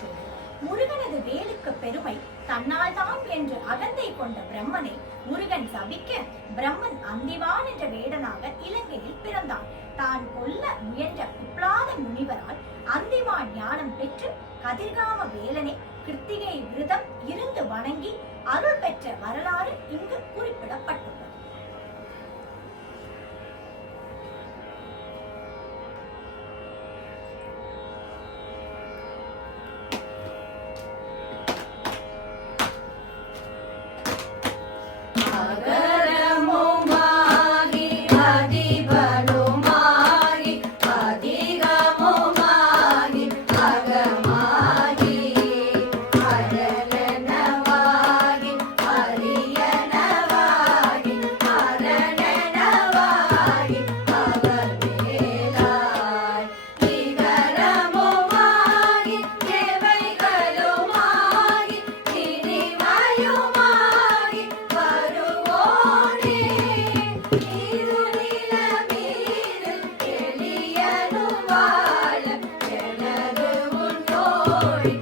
பெற்றோர். முருகனது வேலுக்கு பெருமை தன்னால் தான் என்று அகந்தை கொண்ட பிரம்மனை முருகன் சபிக்க பிரம்மன் அந்திவான் என்ற வேடனாக இலங்கையில் பிறந்தான். தான் கொல்ல முயன்ற குப்லாத முனிவரால் அந்திவான் ஞானம் பெற்று கதிர்காம வேலனை கிருத்திகை விரதம் இருந்து வணங்கி அருள் பெற்ற வரலாறு இங்கு குறிப்பிடப்பட்டுள்ளது. glory.